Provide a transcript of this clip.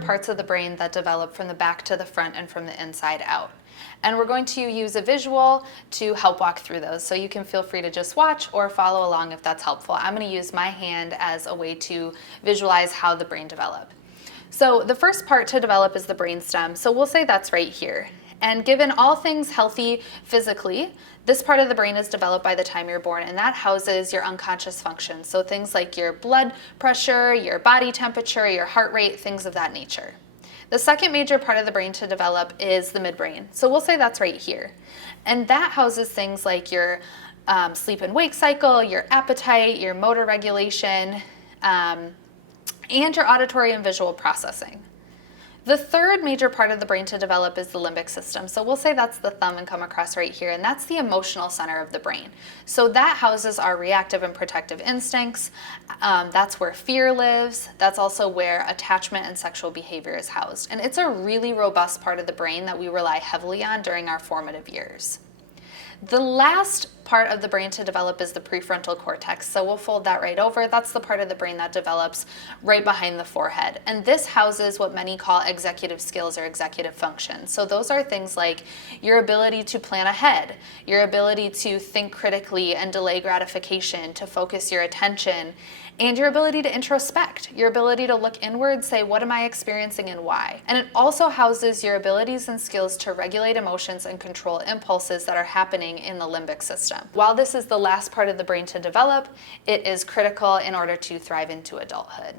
parts of the brain that develop from the back to the front and from the inside out. And we're going to use a visual to help walk through those. So you can feel free to just watch or follow along if that's helpful. I'm going to use my hand as a way to visualize how the brain develops. So the first part to develop is the brainstem. So we'll say that's right here. And given all things healthy physically, this part of the brain is developed by the time you're born, and that houses your unconscious functions. So things like your blood pressure, your body temperature, your heart rate, things of that nature. The second major part of the brain to develop is the midbrain. So we'll say that's right here. And that houses things like your sleep and wake cycle, your appetite, your motor regulation, and your auditory and visual processing. The third major part of the brain to develop is the limbic system. So we'll say that's the thumb and come across right here, and that's the emotional center of the brain. So that houses our reactive and protective instincts. That's where fear lives. That's also where attachment and sexual behavior is housed. And it's a really robust part of the brain that we rely heavily on during our formative years. The last part of the brain to develop is the prefrontal cortex. So we'll fold that right over. That's the part of the brain that develops right behind the forehead. And this houses what many call executive skills or executive functions. So those are things like your ability to plan ahead, your ability to think critically and delay gratification, to focus your attention, and your ability to introspect, your ability to look inward, say, what am I experiencing and why? And it also houses your abilities and skills to regulate emotions and control impulses that are happening in the limbic system. While this is the last part of the brain to develop, it is critical in order to thrive into adulthood.